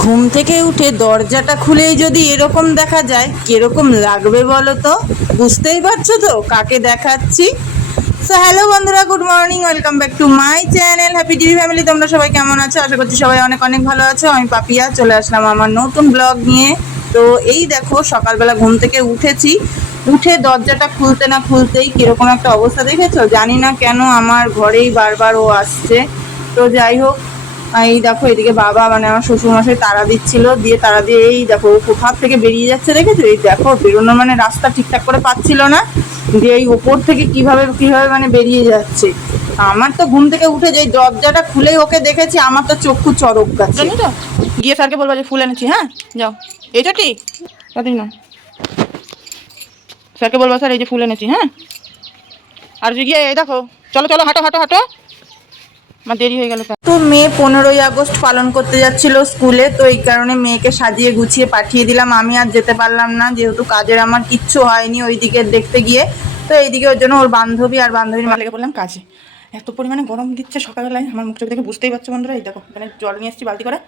ঘুম থেকে উঠে দরজাটা খুলেই যদি এরকম দেখা যায় কিরকম লাগবে বলো তো? বুঝতেই পারছো তো কাকে দেখাচ্ছি। সো হ্যালো বন্ধুরা, good morning, welcome back to my channel happy TV family. তোমরা সবাই কেমন আছো? আশা করছি সবাই অনেক অনেক ভালো আছো। আমি পাপিয়া চলে আসলাম আমার নতুন ব্লগ নিয়ে। তো এই দেখো সকালবেলা ঘুম থেকে উঠেছি, উঠে দরজাটা খুলতে না খুলতেই কিরকম একটা অবস্থা দেখেছো? জানি না কেন আমার ঘরেই বারবার ও আসছে। তো যাই হোক, এই দেখো এদিকে বাবা মানে আমার শ্বশুরমশাই তাড়া দিচ্ছিল, দিয়ে তাড়া দিয়ে এই দেখো কোথার থেকে বেরিয়ে যাচ্ছে দেখেছো? এই দেখো বেরোনো মানে রাস্তা ঠিকঠাক করে পাচ্ছিল না, দিয়ে এই ওপর থেকে কিভাবে কিভাবে মানে বেরিয়ে যাচ্ছে। আমার তো ঘুম থেকে উঠে যে দরজাটা খুলেই ওকে দেখেছি, আমার তো চক্ষু চড়ক গাছে। জানি তো, গিয়ে স্যারকে বলবো যে ফুল এনেছি। হ্যাঁ যাও, এই চটি তাড়াতাড়ি না, স্যারকে বলবো স্যার এই যে ফুল এনেছি। হ্যাঁ আর গিয়ে এই দেখো, চলো চলো হাঁটো হাঁটো হাঁটো, আমার দেরি হয়ে গেল। তো মেয়ে 15ই আগস্ট পালন করতে যাচ্ছিল স্কুলে, তো এই কারণে মেয়েকে সাজিয়ে গুছিয়ে পাঠিয়ে দিলাম। আমি আর যেতে পারলাম না, যেহেতু কাজের আমার কিচ্ছু হয়নি ওইদিকে দেখতে গিয়ে। তো এইদিকে ওর জন্য ওর বান্ধবী আর বান্ধবীর মা লেগে বললাম কাজে। এত পরিমাণে গরম দিচ্ছে সকালবেলায়, আমার মুখ চোখ দেখে বুঝতেই পারছো বন্ধুরা। এই দেখো এখানে জল নিয়ে এসেছি বালতি করে,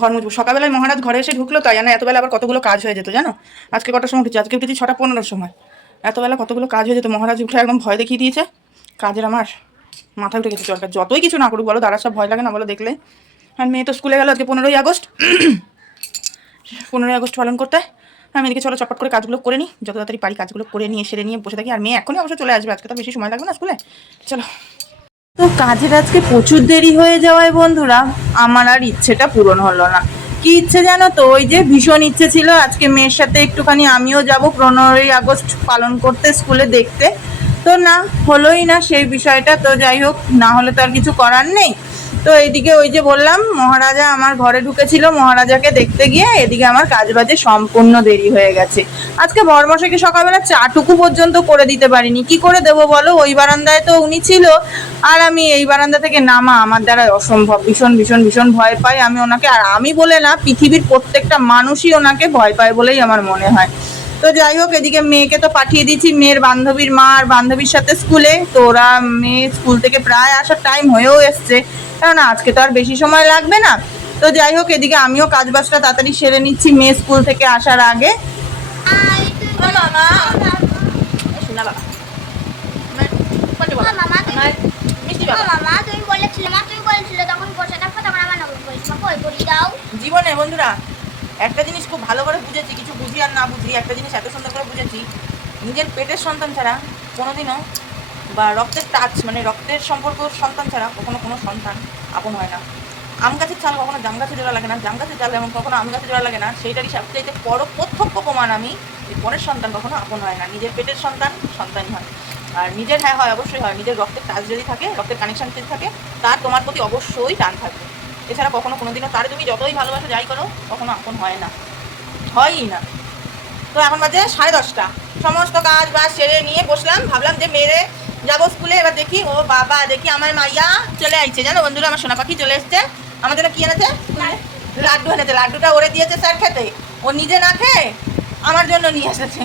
ঘর মুছবো। সকালবেলায় মহারাজ ঘরে এসে ঢুকলো, তাই জানো এতবেলা আবার কতগুলো কাজ হয়ে যেত জানো। আজকে কটার সময় উঠেছি? আজকে উঠেছি 6টা 15-র সময়। এতবেলা কতগুলো কাজ হয়ে যেত, মহারাজ উঠে একদম ভয় দেখিয়ে দিয়েছে। কাজের আমার মাথা উঠে গেছে চরকার, যতই কিছু না করুক বলো, তারা সব ভয় লাগে না বলো দেখলে। আর মেয়ে তো স্কুলে গেল আজকে 15ই আগস্ট, 15ই আগস্ট পালন করতে। আমি এদিকে চলো চটপট করে কাজগুলো করে নিই, যত তাড়াতাড়ি পারি কাজগুলো করে নিয়ে সেরে নিয়ে বসে থাকি। আর মেয়ে এখনই অবশ্য চলে আসবে, আজকে তো বেশি সময় লাগবে না স্কুলে। চলো। তো কাজের আজকে প্রচুর দেরি হয়ে যাওয়ায় বন্ধুরা আমার আর ইচ্ছেটা পূরণ হলো না। কি ইচ্ছে জানো তো? ওই যে ভীষণ ইচ্ছে ছিল আজকে মেয়ের সাথে একটুখানি আমিও যাব 15ই আগস্ট পালন করতে স্কুলে দেখতে। তো না, হলোই না সেই বিষয়টা। তো যাই হোক, না হলে তো আর কিছু করার নেই। তো এইদিকে ওই যে বললাম মহারাজা আমার ঘরে ঢুকেছিল, মহারাজাকে দেখতে গিয়ে এদিকে আমার কাজ বাজে সম্পূর্ণ দেরি হয়ে গেছে। আজকে বরমশাইকে সকালবেলা চাটুকু পর্যন্ত করে দিতে পারিনি। কি করে দেবো বলো? ওই বারান্দায় তো উনি ছিল, আর আমি এই বারান্দা থেকে নামা আমার দ্বারা অসম্ভব। ভীষণ ভীষণ ভীষণ ভয় পাই আমি ওনাকে। আর আমি বলে না, পৃথিবীর প্রত্যেকটা মানুষই ওনাকে ভয় পায় বলেই আমার মনে হয়। তো যাই হোক, এদিকে মেয়েকে তো পাঠিয়ে দিয়েছি মেয়ের বান্ধবীর মা আর বান্ধবীর সাথে স্কুলে। তো ওরা মেয়ে স্কুল থেকে প্রায় আসার টাইম হয়েও এসছে, কারণ আজকে তো আর বেশি সময় লাগবে না। তো যাই হোক, এদিকে আমিও কাজ বাজটা তাড়াতাড়ি সেরে নিচ্ছি মেয়ে স্কুল থেকে আসার আগে। জীবনে বন্ধুরা একটা জিনিস খুব ভালো করে বুঝেছি, কিছু বুঝি আর না বুঝি একটা জিনিস এত সুন্দর করে বুঝেছি, নিজের পেটের সন্তান ছাড়া কোনোদিনও, বা রক্তের টাচ মানে রক্তের সম্পর্ক সন্তান ছাড়া কখনো কোনো সন্তান আপন হয় না। আম গাছের চাল কখনো জাম গাছে জোড়া লাগে না, জাম গাছের চাল এমন কখনো আম গাছে জোড়া লাগে না। সেইটারই সবচাইতে প্রত্যক্ষ প্রমাণ আমি, যে পরের সন্তান কখনো আপন হয় না, নিজের পেটের সন্তান সন্তানই হয়। আর নিজের হ্যাঁ হয়, অবশ্যই হয়। নিজের রক্তের টাচ যদি থাকে, রক্তের কানেকশন যদি থাকে, তার তোমার প্রতি অবশ্যই টান থাকবে। এছাড়া কখনো কোনোদিনও তার তুমি যতই ভালোবাসো যাই করো কখনো আপন হয় না, হয়ই না। তো এখন বাজে 10:30, সমস্ত কাজ বাজ সেরে নিয়ে বসলাম, ভাবলাম যে মেরে যাবো স্কুলে। এবার দেখি ও বাবা, দেখি আমার মাইয়া চলে আইছে জানো বন্ধুরা, আমার সোনা পাখি চলে এসছে। আমার জন্য কি এনেছে? লাড্ডু এনেছে। লাড্ডুটা ওরে দিয়েছে স্যার খেতে, ও নিজে না খেয়ে আমার জন্য নিয়ে এসেছে।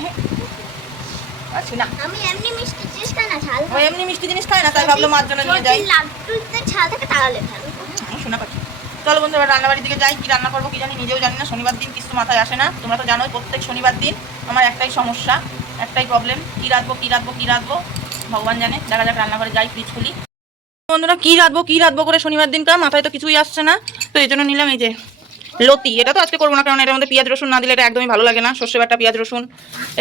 আমি এমনি মিষ্টি জিনিস খাই না, ঝাল ও এমনি মিষ্টি জিনিস খায় না, তাই ভাবলো মার জন্য নিয়ে যাই। লাড্ডুতে ঝাল থাকে তাহলে ভালো। সোনা পাখি, চলো বন্ধু এবার রান্নাবাড়ির দিকে যাই। কি রান্না করবো কি জানি, নিজেও জানি না। শনিবার দিন কিছু মাথায় আসে না, তোমরা তো জানোই প্রত্যেক শনিবার দিন আমার একটাই সমস্যা, একটাই প্রবলেম, কি রাঁধবো কি রাঁধবো কি রাঁধবো ভগবান জানে। দেখা যাক, রান্নাঘরে যাই, ফ্রিজ খুলি। বন্ধুরা কি রাঁধবো করে শনিবার দিনটা মাথায় তো কিছুই আসছে না। তো এই জন্য নিলাম এই যে লতি। এটা তো আজকে করবো না, কারণ এটার মধ্যে পেঁয়াজ রসুন না দিলে এটা একদমই ভালো লাগে না। সর্ষে বাটা, পেঁয়াজ রসুন।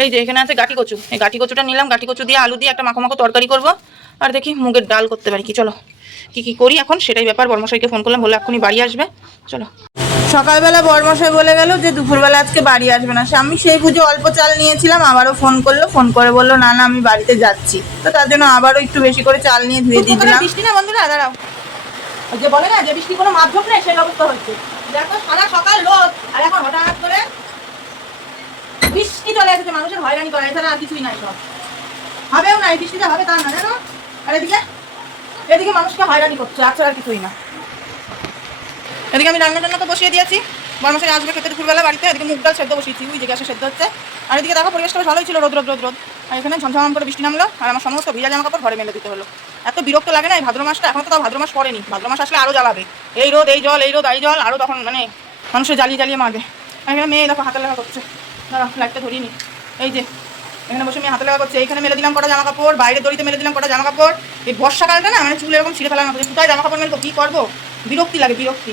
এই যে এখানে আছে গাঠি কচু, এই গাঠি কচুটা নিলাম। গাঠি কচু দিয়ে আলু দিয়ে একটা মাখো মাখো তরকারি করবো। আর দেখি মুগের ডাল করতে পারি কি। চলো কি করি এখন সেটাই ব্যাপার। বর্মশাইকে ফোন করলাম, বলে এখনই বাড়ি আসবে। চলো। সকালবেলা বরমশাই বলে গেল যে দুপুরবেলা আজকে বাড়ি আসবে না। আমি সেই বুঝে অল্প চাল নিয়েছিলাম, আবারও ফোন করলো, ফোন করে বললো না না আমি বাড়িতে যাচ্ছি। তো তার জন্য আবারও একটু বেশি করে চাল নিয়ে ধুয়ে দিয়ে দিলাম। বৃষ্টি না বন্ধুরা, দাঁড়াও, যে বলে না যে বৃষ্টি কোনো মাধ্যম নেই, সেই অবস্থা হচ্ছে। দেখো সারা সকাল রোদ, আর এখন হঠাৎ করে বৃষ্টি চলে এসেছে। মানুষের হয়রানি করা, এছাড়া আর কিছুই নাই। সব হবেও না, এই বৃষ্টিতে হবে তা না জানো। আর এদিকে মানুষকে হয়রানি করছে, আচ্ছা আর কিছুই না। এদিকে আমি রান্না তো বসিয়ে দিয়েছি, বর্মশাই আসবে খেতে দুপুরবেলা বাড়িতে। এদিকে মুগ ডাল সেদ্ধ বসিয়েছি, ওই যে গ্যাসে সেদ্ধ হচ্ছে। আর এদিকে দেখো পরিবেশটা ভালোই ছিল, রোদ রোদ রোদ রোদ। আর এখানে ঝমঝম করে বৃষ্টি নামলো, আর আমার সমস্ত ভিজা জামা কাপড় ঘরে মেলে দিতে হলো। এত বিরক্ত লাগে না এই ভাদ্র মাসটা। এখন তো তাও ভাদ্র মাস পড়েনি, ভাদ্র মাস আসলে আরও জ্বালাবে। এই রোদ এই জল, এই রোদ এই জল, আরও তখন মানে মানুষের জ্বালিয়ে জ্বালিয়ে মারবে। এখানে মেয়ে দেখো হাতে লেখা করছে, দাঁড়া লাইটটা ধরিয়ে নি। এই যে এখানে বসে মেয়ে হাতে লেখা করছে, এইখানে মেলে দিলাম কটা জামা কাপড়, বাইরে দড়িতে মেলে দিলাম কটা জামা কাপড়। এই বর্ষাকালটা না মানে চুল এরকম ছিঁড়ে ফেলার মতো, কোথায় জামা কাপড় মেলবো, কী করবো, বিরক্তি লাগে বিরক্তি।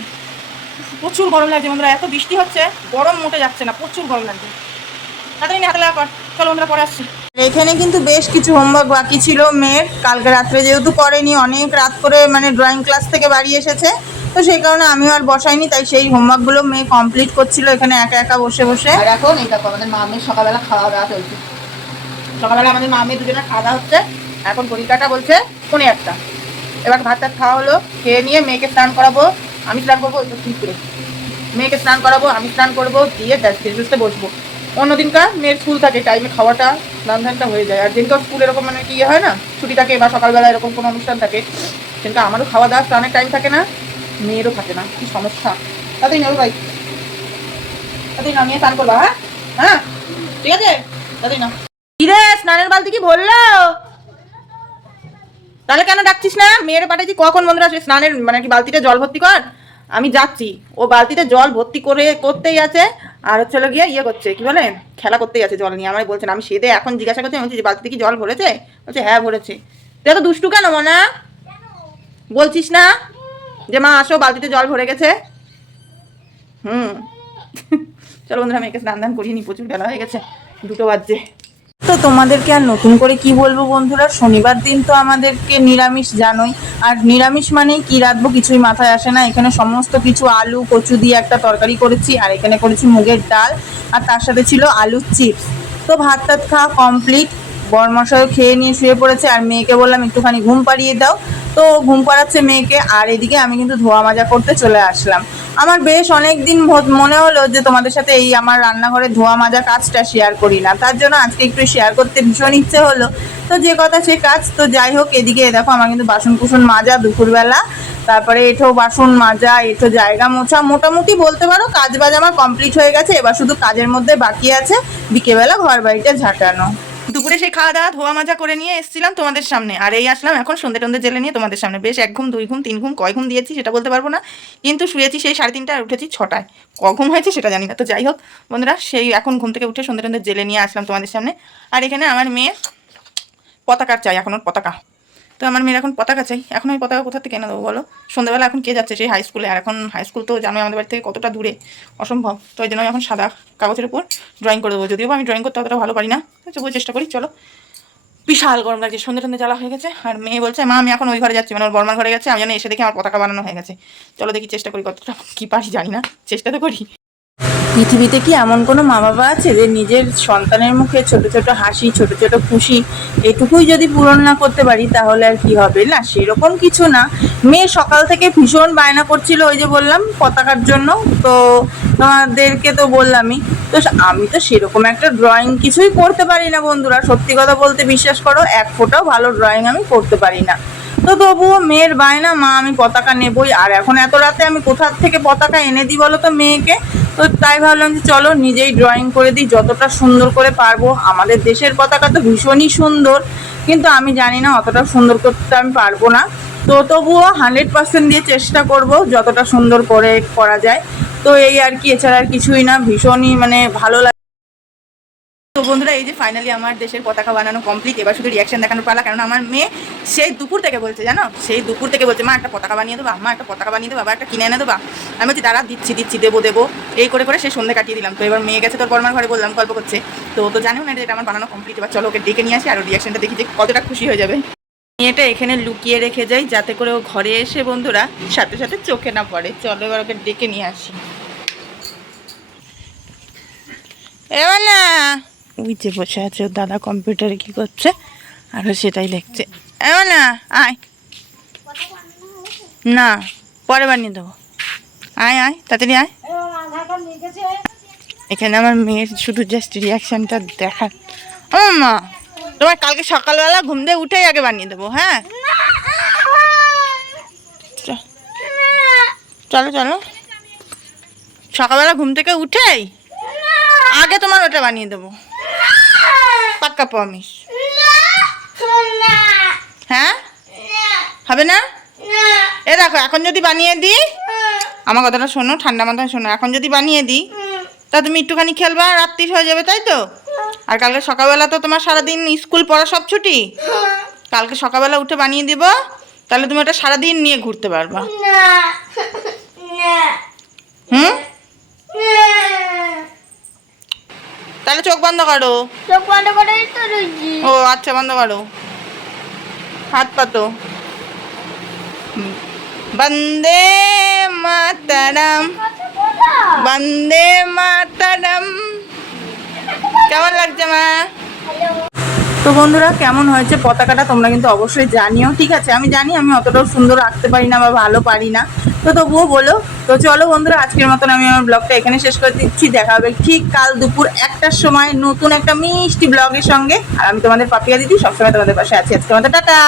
প্রচুর গরম লাগছে বন্ধুরা, এত বৃষ্টি হচ্ছে গরম মোটে যাচ্ছে না, প্রচুর গরম লাগছে। তাড়াতাড়ি হাতে লেখা কর, চলো বন্ধুরা পরে আসছি। এখানে কিন্তু বেশ কিছু হোমওয়ার্ক বাকি ছিল মেয়ের, কালকে রাত্রে যেহেতু করেনি, অনেক রাত করে মানে ড্রয়িং ক্লাস থেকে বাড়ি এসেছে, তো সেই কারণে আমিও আর বসাইনি, তাই সেই হোমওয়ার্কগুলো মেয়ে কমপ্লিট করছিল এখানে একা একা বসে বসে। আর এখন এই দেখো আমাদের মা মেয়ের সকালবেলা খাওয়া দাওয়া চলছে, সকালবেলা আমাদের মা মেয়ে দুজনের খাওয়া দাওয়া হচ্ছে। এখন ঘড়িকাটা বলছে 1:45। এবার ভাত টাত খাওয়া হলো, খেয়ে নিয়ে মেয়েকে স্নান করাবো, আমি স্নান করবো ঠিক করে, মেয়েকে স্নান করাবো, আমি স্নান করবো, দিয়ে বুঝতে বসবো। অন্যদিনকার মেয়ের স্কুল থাকে, টাইমে খাওয়াটা স্নান ধানটা হয়ে যায়। আর যেদিনকার স্কুল এরকম মানে কি হয় না, ছুটি থাকে বা সকালবেলা এরকম কোনো অনুষ্ঠান থাকে, সেদিনটা আমারও খাওয়া দাওয়া স্নানের টাইম থাকে না, মেয়েরও থাকে না, কি সমস্যা। তাতেই নেবো ভাই, তাতেই না, নিয়ে স্নান করবা। হ্যাঁ হ্যাঁ ঠিক আছে, তাতেই না। কিরে স্নানের বালতি কি ভরলো? তাহলে কেন ডাকছিস না? মেয়ের পাঠাচ্ছি কখন বন্ধুরা, সে স্নানের মানে কি বালতিতে জল ভর্তি কর, আমি যাচ্ছি। ও বালতিতে জল ভর্তি করে করতেই আছে, আর হচ্ছে গিয়ে ইয়ে করছে কি বলে, খেলা করতেই আছে জল নিয়ে। আমায় বলছেন, আমি সেদে এখন জিজ্ঞাসা করছি, আমি বলছি যে বালতিতে কি জল ভরেছে? বলছে হ্যাঁ ভরেছে। তুই এত দুষ্টু কেন মনা? বলছিস না যে মা আসো বালতিতে জল ভরে গেছে? চলো বন্ধুরা মেয়েকে স্নান দান করিয়ে নি, প্রচুর বেলা হয়ে গেছে, 2টো বাজছে। তো তোমাদেরকে আর নতুন করে কি বলবো বন্ধুরা, শনিবার দিন তো আমাদেরকে নিরামিষ জানোই, আর নিরামিষ মানেই কি রাঁধবো কিছুই মাথায় আসে না। এখানে সমস্ত কিছু আলু কচু দিয়ে একটা তরকারি করেছি, আর এখানে করেছি মুগের ডাল, আর তার সাথে ছিল আলুর চিপস। তো ভাত টাত খাওয়া কমপ্লিট, বরমশাইও খেয়ে নিয়ে শুয়ে পড়েছে, আর মেয়েকে বললাম একটুখানি ঘুম পাড়িয়ে দাও, তো ঘুম পাড়াচ্ছে মেয়েকে। আর এদিকে আমি কিন্তু ধোয়া মাজা করতে চলে আসলাম। আমার বেশ অনেক দিন মনে হলো যে তোমাদের সাথে এই আমার রান্নাঘরে ধোয়া মাজা কাজটা শেয়ার করি না, তার জন্য আজকে একটু শেয়ার করতে ভীষণ ইচ্ছে হলো। তো যে কথা সে কাজ, তো যাই হোক, এদিকে দেখো আমার কিন্তু বাসন কুসন মাজা দুপুরবেলা, তারপরে এঠো বাসন মাজা, এঠো জায়গা মোছা, মোটামুটি বলতে পারো কাজ বাজ আমার কমপ্লিট হয়ে গেছে। এবার শুধু কাজের মধ্যে বাকি আছে বিকেলবেলা ঘর বাড়িটা ঝাঁটানো। দুপুরে সেই খাওয়া দাওয়া ধোয়া মাজা করে নিয়ে এসেছিলাম তোমাদের সামনে, আর এই আসলাম এখন সন্ধ্যে টন্ধে জেলে নিয়ে তোমাদের সামনে। বেশ 1 ঘুম 2 ঘুম 3 ঘুম, কয় ঘুম দিয়েছি সেটা বলতে পারবো না, কিন্তু শুয়েছি সেই 3:30 আর উঠেছি 6টায়। ক ঘুম হয়েছে সেটা জানি না। তো যাই হোক বন্ধুরা, সেই এখন ঘুম থেকে উঠে সন্ধ্যে টন্ধে জেলে নিয়ে আসলাম তোমাদের সামনে। আর এখানে আমার মেয়ে পতাকার চাই, এখন ওর পতাকা। তো আমার মেয়ের এখন পতাকা চাই, এখন ওই পতাকা কোথা থেকে এনে দেবো বলো? সন্ধ্যাবেলা এখন কে যাচ্ছে সেই হাই স্কুলে, আর এখন হাই স্কুল তো জানোই আমাদের বাড়ি থেকে কতটা দূরে, অসম্ভব। তো ওই জন্য আমি এখন সাদা কাগজের উপর ড্রয়িং করে দেবো, যদিও আমি ড্রয়িং করতে অতটা ভালো পারি না, তবুও চেষ্টা করি। চলো, বিশাল গরম লাগছে, সন্ধ্যে টন্ধে জ্বালা হয়ে গেছে। আর মেয়ে বলছে মা আমি এখন ওই ঘরে যাচ্ছি, মানে ওর বর্মার ঘরে গেছে, আমি জানি এসে দেখি আমার পতাকা বানানো হয়ে গেছে। চলো দেখি, চেষ্টা করি, কতটা কী পারি জানি না, চেষ্টা তো করি। পৃথিবীতে কি এমন কোনো মা বাবা আছে যে নিজের সন্তানের মুখে ছোট ছোট হাসি, ছোট ছোট খুশি, এটুকুই যদি পূরণ না করতে পারি তাহলে আর কি হবে? না, সেরকম কিছু না। মেয়ে সকাল থেকে ভীষণ বায়না করছিল, ওই যে বললাম পতাকার জন্য, তো তোমাদেরকে তো বললামই। তো আমি তো সেরকম একটা ড্রয়িং কিছুই করতে পারি না বন্ধুরা, সত্যি কথা বলতে বিশ্বাস করো, 1 ফোঁটাও ভালো ড্রয়িং আমি করতে পারি না। তো তবুও মেয়ের বায়না, মা আমি পতাকা নেবই। আর এখন এত রাতে আমি কোথা থেকে পতাকা এনে দিই বলো তো মেয়েকে? তো তাই ভাবলাম যে চলো নিজেই ড্রয়িং করে দিই যতটা সুন্দর করে পারবো। আমাদের দেশের পতাকা তো ভীষণই সুন্দর, কিন্তু আমি জানি না অতটা সুন্দর করতে আমি পারবো না। তো তবুও 100% দিয়ে চেষ্টা করব যতটা সুন্দর করে করা যায়। তো এই আর কি, এছাড়া আর কিছুই না। ভীষণই মানে ভালো লাগে। তো বন্ধুরা, এই যে ফাইনালি আমার দেশের পতাকা বানানো কমপ্লিট। এবার শুধু রিয়াকশন দেখানোর পালা, কারণ আমার মেয়ে সেই দুপুর থেকে বলছে, জানো, সেই দুপুর থেকে বলছে মা একটা পতাকা বানিয়ে দেবো, মা একটা পতাকা বানিয়ে দেবো, আবার একটা কিনে এনে দেবো। আমি বলছি দাঁড়া, দিচ্ছি দিচ্ছি, দেবো দেবো, এই করে করে সেই সন্ধ্যে কাটিয়ে দিলাম। তো এবার মেয়ে গেছে তোর বর্মার ঘরে, বললাম গল্প করছে, তো জানিও না এটা আমার বানানো কমপ্লিট। এবার চলো ওকে ডেকে নিয়ে আসি, আর রিয়াকশনটা দেখি যে কতটা খুশি হয়ে যাবে। মেয়েটা এখানে লুকিয়ে রেখে যাই যাতে করে ও ঘরে এসে বন্ধুরা সাথে সাথে চোখে না পড়ে। চলো এবার ওকে ডেকে নিয়ে আসি। এবার না, ওই যে বসে আছে ওর দাদা কম্পিউটারে কি করছে, আরও সেটাই দেখছে। এবার না, আয় না, পরে বানিয়ে দেবো, আয় আয় তাড়াতাড়ি আয়। এখানে আমার মেয়ের শুধু জাস্ট রিয়াকশানটা দেখার। ও মা, তোমার কালকে সকালবেলা ঘুম দিয়ে উঠেই আগে বানিয়ে দেবো। হ্যাঁ চলো চলো, সকালবেলা ঘুম থেকে উঠেই আগে তোমার ওটা বানিয়ে দেবো, পাক্কা প্রমিস। হ্যাঁ হবে না? এ দেখো, এখন যদি বানিয়ে দিই আমার কথাটা শোনো, ঠান্ডা মাথায় শোনো। এখন যদি বানিয়ে দিই তা তুমি একটুখানি খেলবা, রাত্রির হয়ে যাবে, তাই তো? আর কালকে সকালবেলা তো তোমার সারাদিন স্কুল পড়া সব ছুটি। কালকে সকালবেলা উঠে বানিয়ে দিব, তাহলে তুমি ওটা সারাদিন নিয়ে ঘুরতে পারবা। হুম, তাহলে চোখ বন্ধ করো। চোখ বন্ধ করে তো রুজি। ও আচ্ছা, বন্ধ করো, হাত পাতো। বন্দে মাতারাম, বন্দে মাতারাম। কেমন লাগছে মা? তো বন্ধুরা, কেমন হয়েছে পতাকাটা তোমরা কিন্তু অবশ্যই জানিও, ঠিক আছে? আমি জানি আমি অতটাও সুন্দর আঁকতে পারি না বা ভালো পারি না, তো তবুও বলো। তো চলো বন্ধুরা, আজকের মতন আমি আমার ব্লগটা এখানে শেষ করে দিচ্ছি। দেখা হবে ঠিক কাল দুপুর 1টার সময় নতুন একটা মিষ্টি ব্লগের সঙ্গে। আর আমি তোমাদের পাপিয়া দিদি, সবসময় তোমাদের পাশে আছি। আজকের মতো টাটা।